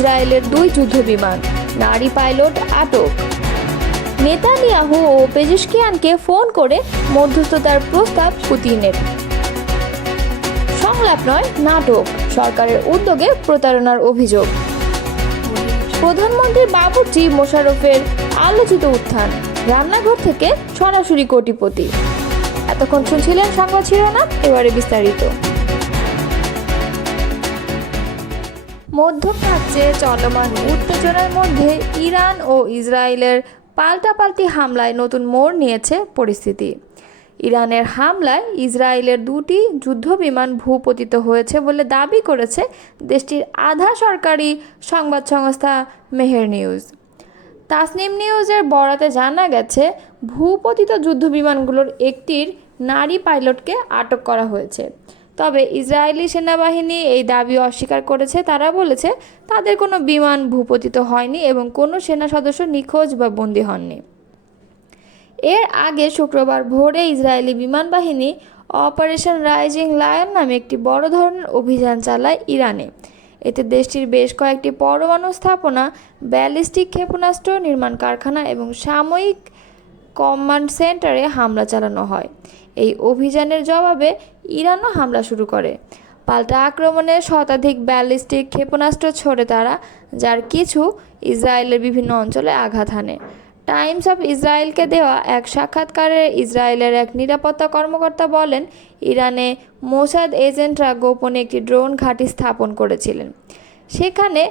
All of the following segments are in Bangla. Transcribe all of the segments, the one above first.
ইসরায়েলের 2 যুদ্ধবিমান, নারী পাইলট আটক। নেতানিয়াহু ও পেজেশকিয়ানকে ফোন করে মধ্যস্থতার প্রস্তাব পুতিনের। সংলাপ নয়, নাটক, সরকারের উদ্যোগে প্রতারণার অভিযোগ। প্রধানমন্ত্রী বাবুর্চি মোশাররফের আলোচিত উত্থান, রান্নাঘর থেকে সরাসরি কোটিপতি। এতক্ষণ শুনছিলেন সংবাদ শিরোনাম, এবারে বিস্তারিত। মধ্যপ্রাচ্যে চলমান উত্তেজনার মধ্যে ইরান ও ইসরায়েলের পাল্টাপাল্টি হামলায় নতুন মোড় নিয়েছে পরিস্থিতি। ইরানের হামলায় ইসরায়েলের 2টি যুদ্ধবিমান ভূপতিত হয়েছে বলে দাবি করেছে দেশটির আধা সরকারি সংবাদ সংস্থা মেহের নিউজ। তাসনিম নিউজের বরাতে জানা গেছে, ভূপতিত যুদ্ধবিমানগুলোর একটির নারী পাইলটকে আটক করা হয়েছে। তবে ইসরায়েলি সেনাবাহিনী এই দাবি অস্বীকার করেছে। তারা বলেছে তাদের কোনো বিমান ভূপতিত হয়নি এবং কোনো সেনা সদস্য নিখোঁজ বা বন্দী হননি। এর আগে শুক্রবার ভোরে ইসরায়েলি বিমান বাহিনী অপারেশন রাইজিং লায়ন নামে একটি বড় ধরনের অভিযান চালায় ইরানে। এতে দেশটির বেশ কয়েকটি পরমাণু স্থাপনা, ব্যালিস্টিক ক্ষেপণাস্ত্র নির্মাণ কারখানা এবং সাময়িক কমান্ড সেন্টারে হামলা চালানো হয়। এই অভিযানের জবাবে ইরানও হামলা শুরু করে। পাল্টা আক্রমণে শতাধিক ব্যালিস্টিক ক্ষেপণাস্ত্র ছোড়ে তারা, যার কিছু ইসরায়েলের বিভিন্ন অঞ্চলে আঘাত হানে। টাইমস অফ ইসরায়েলকে দেওয়া এক সাক্ষাৎকারে ইসরায়েলের এক নিরাপত্তা কর্মকর্তা বলেন, ইরানে মোসাদ এজেন্টরা গোপনে একটি ড্রোন ঘাঁটি স্থাপন করেছিলেন। সেখানে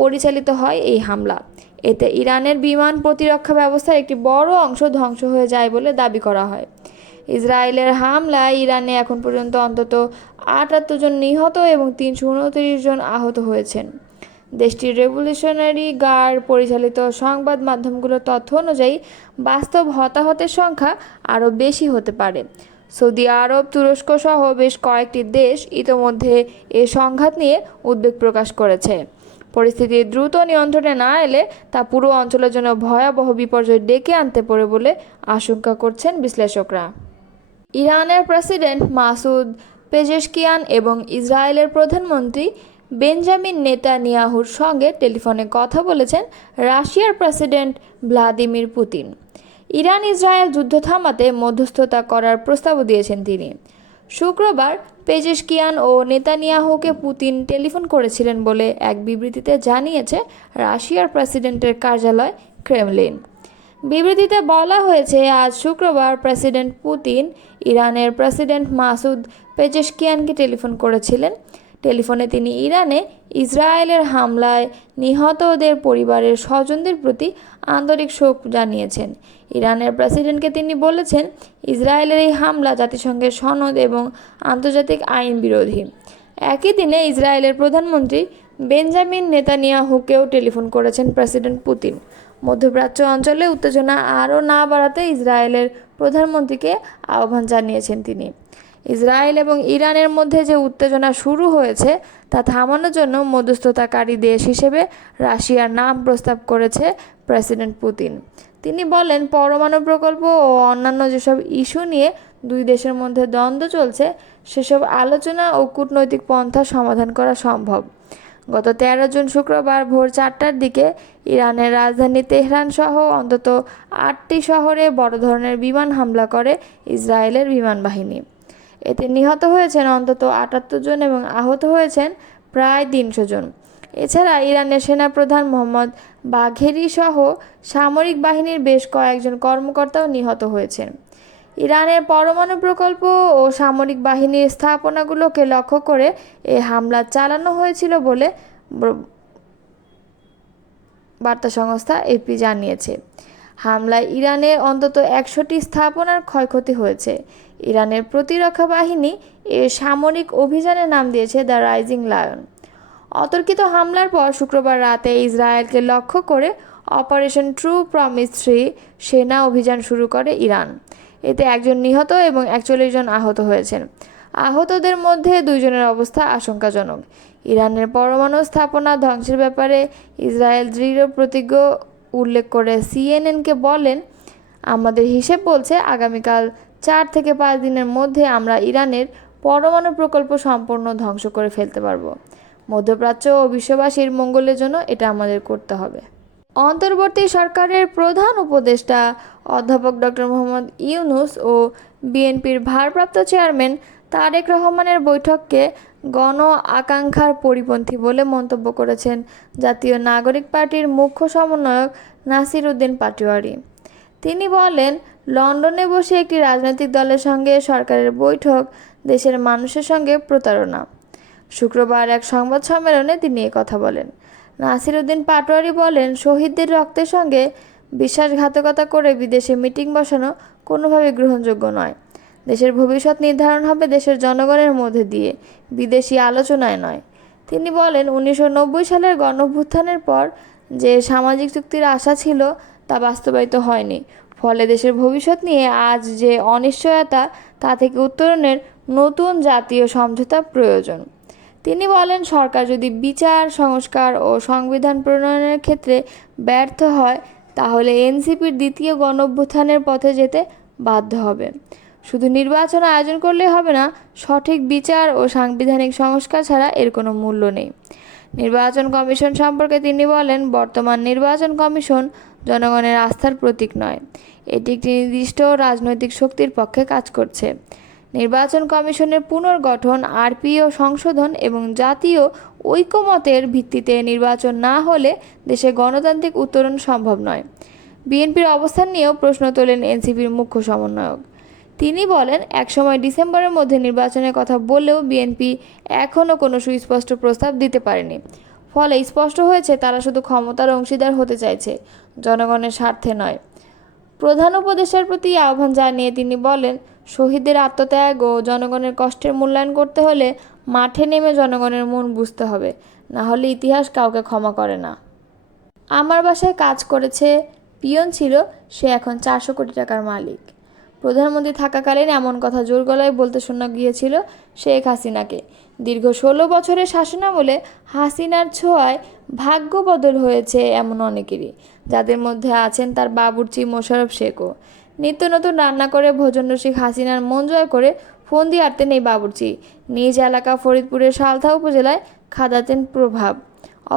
পরিচালিত হয় এই হামলা। এতে ইরানের বিমান প্রতিরক্ষা ব্যবস্থার একটি বড় অংশ ধ্বংস হয়ে যায় বলে দাবি করা হয়। ইসরায়েলের হামলায় ইরানে এখন পর্যন্ত অন্তত 78 জন নিহত এবং 329 জন আহত হয়েছেন। দেশটির রেভলিউশনারি গার্ড পরিচালিত সংবাদ মাধ্যমগুলোর তথ্য অনুযায়ী বাস্তব হতাহতের সংখ্যা আরও বেশি হতে পারে। সৌদি আরব, তুরস্ক সহ বেশ কয়েকটি দেশ ইতোমধ্যে এ সংঘাত নিয়ে উদ্বেগ প্রকাশ করেছে। পরিস্থিতি দ্রুত নিয়ন্ত্রণে না এলে তা পুরো অঞ্চলের জন্য ভয়াবহ বিপর্যয় ডেকে আনতে পারে বলে আশঙ্কা করছেন বিশ্লেষকরা। ইরানের প্রেসিডেন্ট মাসুদ পেজেশকিয়ান এবং ইসরায়েলের প্রধানমন্ত্রী বেঞ্জামিন নেতানিয়াহুর সঙ্গে টেলিফোনে কথা বলেছেন রাশিয়ার president Vladimir Putin. Iran Israel যুদ্ধ থামাতে মধ্যস্থতা করার প্রস্তাবও দিয়েছেন তিনি। শুক্রবার পেজেশকিয়ান ও নেতানিয়াহুকে পুতিন টেলিফোন করেছিলেন বলে এক বিবৃতিতে জানিয়েছে রাশিয়ার প্রেসিডেন্টের কার্যালয় ক্রেমলিন। বিবৃতিতে বলা হয়েছে, আজ শুক্রবার প্রেসিডেন্ট পুতিন ইরানের প্রেসিডেন্ট মাসুদ পেজেশকিয়ানকে টেলিফোন করেছিলেন। টেলিফোনে তিনি ইরানে ইসরায়েলের হামলায় নিহতদের পরিবারের স্বজনদের প্রতি আন্তরিক শোক জানিয়েছেন। ইরানের প্রেসিডেন্টকে তিনি বলেছেন, ইসরায়েলের এই হামলা জাতিসংঘের সনদ এবং আন্তর্জাতিক আইন বিরোধী। একই দিনে ইসরায়েলের প্রধানমন্ত্রী বেঞ্জামিন নেতানিয়াহুকেও টেলিফোন করেছেন প্রেসিডেন্ট পুতিন। মধ্যপ্রাচ্য অঞ্চলে উত্তেজনা আরও না বাড়াতে ইসরায়েলের প্রধানমন্ত্রীকে আহ্বান জানিয়েছেন তিনি। ইসরায়েল এবং ইরানের মধ্যে যে উত্তেজনা শুরু হয়েছে তা থামানোর জন্য মধ্যস্থতাকারী দেশ হিসেবে রাশিয়ার নাম প্রস্তাব করেছে প্রেসিডেন্ট পুতিন। তিনি বলেন, পরমাণু প্রকল্প ও অন্যান্য যেসব ইস্যু নিয়ে দুই দেশের মধ্যে দ্বন্দ্ব চলছে সেসব আলোচনা ও কূটনৈতিক পন্থা সমাধান করা সম্ভব। গত 13 জুন শুক্রবার ভোর 4টার দিকে ইরানের রাজধানী তেহরান সহ অন্তত 8টি শহরে বড় ধরনের বিমান হামলা করে ইসরায়েলের বিমান বাহিনী। এতে নিহত হয়েছেন অন্তত 78 জন এবং আহত হয়েছেন প্রায় 300 জন। এছাড়া ইরানের সেনাপ্রধান মোহাম্মদ বাঘেরি সহ সামরিক বাহিনীর বেশ কয়েকজন কর্মকর্তাও নিহত হয়েছেন। ইরানের পরমাণু প্রকল্প ও সামরিক বাহিনীর স্থাপনাগুলোকে লক্ষ্য করে এ হামলা চালানো হয়েছিল বলে বার্তা সংস্থা এপি জানিয়েছে। হামলায় ইরানের অন্তত 100টি স্থাপনার ক্ষয়ক্ষতি হয়েছে। ইরানের প্রতিরক্ষা বাহিনী এ সামরিক অভিযানের নাম দিয়েছে দ্য রাইজিং লায়ন। অতর্কিত হামলার পর শুক্রবার রাতে ইসরায়েলকে লক্ষ্য করে অপারেশন ট্রু প্রমিস 3 সেনা অভিযান শুরু করে ইরান। এতে 1 জন নিহত এবং 41 জন আহত হয়েছেন। আহতদের মধ্যে 2 জনের অবস্থা আশঙ্কাজনক। ইরানের পরমাণু স্থাপনা ধ্বংসের ব্যাপারে ইসরায়েল দৃঢ় প্রতিজ্ঞ উল্লেখ করে সিএনএনকে বলেন, আমাদের হিসেব বলছে আগামীকাল 4 থেকে 5 দিনের মধ্যে আমরা ইরানের পরমাণু প্রকল্প সম্পূর্ণ ধ্বংস করে ফেলতে পারব। মধ্যপ্রাচ্য ও বিশ্ববাসীর মঙ্গলের জন্য এটা আমাদের করতে হবে। অন্তর্বর্তী সরকারের প্রধান উপদেষ্টা অধ্যাপক ডক্টর মোহাম্মদ ইউনূস ও বিএনপির ভারপ্রাপ্ত চেয়ারম্যান তারেক রহমানের বৈঠককে গণ আকাঙ্ক্ষার পরিপন্থী বলে মন্তব্য করেছেন জাতীয় নাগরিক পার্টির মুখ্য সমন্বয়ক নাসির উদ্দিন পাটোয়ারী। তিনি বলেন, লন্ডনে বসে একটি রাজনৈতিক দলের সঙ্গে সরকারের বৈঠক দেশের মানুষের সঙ্গে প্রতারণা। শুক্রবার এক সংবাদ সম্মেলনে তিনি কথা বলেন। নাসির উদ্দিন পাটোয়ারী বলেন, শহীদদের রক্তের সঙ্গে বিশ্বাসঘাতকতা করে বিদেশে মিটিং বসানো কোনোভাবেই গ্রহণযোগ্য নয়। দেশের ভবিষ্যৎ নির্ধারণ হবে দেশের জনগণের মধ্যে দিয়ে, বিদেশি আলোচনায় নয়। তিনি বলেন, 1990 সালের গণঅভ্যুত্থানের পর যে সামাজিক চুক্তির আশা ছিল তা বাস্তবায়িত হয়নি। ফলে দেশের ভবিষ্যৎ নিয়ে আজ যে অনিশ্চয়তা, তা থেকে উত্তরণের নতুন জাতীয় সমঝোতা প্রয়োজন। তিনি বলেন, সরকার যদি বিচার, সংস্কার ও সংবিধান প্রণয়নের ক্ষেত্রে ব্যর্থ হয় তাহলে এনসিপির দ্বিতীয় গণঅভ্যুত্থানের পথে যেতে বাধ্য হবে। শুধু নির্বাচন আয়োজন করলেই হবে না, সঠিক বিচার ও সাংবিধানিক সংস্কার ছাড়া এর কোনো মূল্য নেই। নির্বাচন কমিশন সম্পর্কে তিনি বলেন, বর্তমান নির্বাচন কমিশন জনগণের আস্থার প্রতীক নয়, এটি একটি নির্দিষ্ট রাজনৈতিক শক্তির পক্ষে কাজ করছে। নির্বাচন কমিশনের পুনর্গঠন, আরপিও সংশোধন এবং জাতীয় ঐকমত্যের ভিত্তিতে নির্বাচন না হলে দেশে গণতান্ত্রিক উত্তরণ সম্ভব নয়। বিএনপির অবস্থান নিয়েও প্রশ্ন তোলেন এনসিপির মুখ্য সমন্বয়ক। তিনি বলেন, একসময় ডিসেম্বরের মধ্যে নির্বাচনের কথা বললেও বিএনপি এখনও কোনো সুস্পষ্ট প্রস্তাব দিতে পারেনি। ফলে স্পষ্ট হয়েছে তারা শুধু ক্ষমতার অংশীদার হতে চাইছে, জনগণের স্বার্থে নয়। প্রধান উপদেষ্টার প্রতি আহ্বান জানিয়ে তিনি বলেন, শহীদদের আত্মত্যাগ ও জনগণের কষ্টের মূল্যায়ন করতে হলে মাঠে নেমে জনগণের মন বুঝতে হবে, না হলে ইতিহাস কাউকে ক্ষমা করে না। আমার বাসায় কাজ করেছে, পিয়ন ছিল, সে এখন 400 কোটি টাকার মালিক। প্রধানমন্ত্রী থাকাকালীন এমন কথা জোর গলায় বলতে শোনা গিয়েছিল শেখ হাসিনাকে। দীর্ঘ 16 বছরের শাসনামলে হাসিনার ছোঁয়ায় ভাগ্য বদল হয়েছে এমন অনেকেরই, যাদের মধ্যে আছেন তার বাবুর্চি মোশাররফ শেখও। নিত্য নতুন রান্না করে ভোজনরসিক হাসিনার মন জয় করে ফোন দিয়ে আটতেন এই বাবুর্চি। নিজ এলাকা ফরিদপুরের সালথা উপজেলায় খাদাতেন প্রভাব।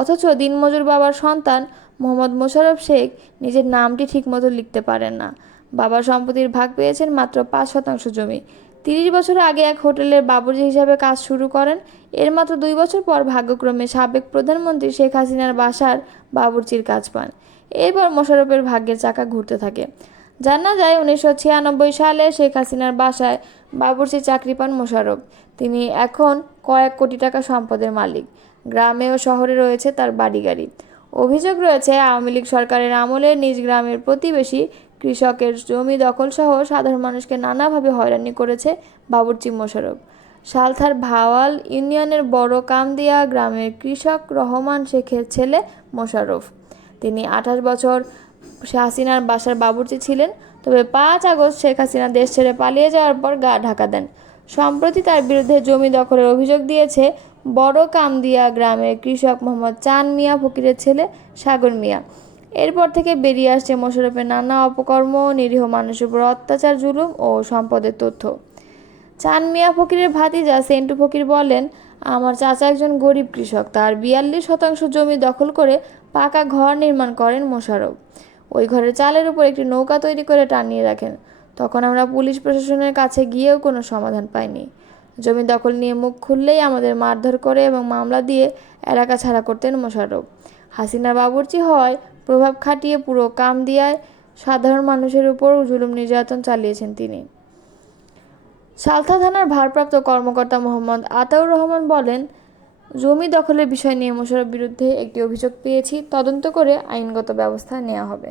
অথচ দিনমজুর বাবার সন্তান মোহাম্মদ মোশাররফ শেখ নিজের নামটি ঠিকমতো লিখতে পারেন না। বাবার সম্পত্তির ভাগ পেয়েছেন মাত্র 5% জমি। 30 বছর আগে এক হোটেলের বাবুর্চি হিসাবে কাজ শুরু করেন। এর মাত্র 2 বছর পর ভাগ্যক্রমে সাবেক প্রধানমন্ত্রী শেখ হাসিনার বাসার বাবুর্চির কাজ পান। এরপর মোশাররফের ভাগ্যের চাকা ঘুরতে থাকে। জানা যায় 1996 সালে শেখ হাসিনার বাসায় বাবুর্চির চাকরি পান মোশাররফ। তিনি এখন কয়েক কোটি টাকা সম্পদের মালিক। গ্রামে ও শহরে রয়েছে তার বাড়ি-গাড়ি। অভিযোগ রয়েছে, আওয়ামী লীগ সরকারের আমলে নিজ গ্রামের প্রতিবেশী কৃষকের জমি দখলসহ সাধারণ মানুষকে নানাভাবে হয়রানি করেছে বাবুর্চি মোশাররফ। সালথার ভাওয়াল ইউনিয়নের বড় কামদিয়া গ্রামের কৃষক রহমান শেখের ছেলে মোশাররফ। তিনি 28 বছর হাসিনার বাসার বাবুর্চি ছিলেন। তবে 5 আগস্ট শেখ হাসিনা দেশ ছেড়ে পালিয়ে যাওয়ার পর গা ঢাকা দেন। সম্প্রতি তার বিরুদ্ধে জমি দখলের অভিযোগ দিয়েছে বড় কামদিয়া গ্রামের কৃষক মোহাম্মদ চান মিয়া ফকিরের ছেলে সাগর মিয়া। এরপর থেকে বেরিয়ে আসছে মোশাররফের নানা অপকর্ম, নিরীহ মানুষের উপর অত্যাচার, জুলুম ও সম্পদের তথ্য। চান মিয়া ফকিরের ভাতিজা সেন্টু ফকির বলেন, আমার চাচা একজন গরিব কৃষক। তার 42% জমি দখল করে পাকা ঘর নির্মাণ করেন মোশাররফ। ওই ঘরের চালের উপর একটি নৌকা তৈরি করে টানিয়ে রাখেন। তখন আমরা পুলিশ প্রশাসনের কাছে গিয়েও কোনো সমাধান পাইনি। জমি দখল নিয়ে মুখ খুললেই আমাদের মারধর করে এবং মামলা দিয়ে এলাকা ছাড়া করতেন মোশাররফ। হাসিনার বাবুর্চি হওয়ায় প্রভাব খাটিয়ে পুরো কামদিয়ায় সাধারণ মানুষের উপর জুলুম নির্যাতন চালিয়েছেন তিনি। সালথা থানার ভারপ্রাপ্ত কর্মকর্তা মোহাম্মদ আতাউর রহমান বলেন, জমি দখলের বিষয় নিয়ে মোশাররফের বিরুদ্ধে একটি অভিযোগ পেয়েছি, তদন্ত করে আইনগত ব্যবস্থা নেওয়া হবে।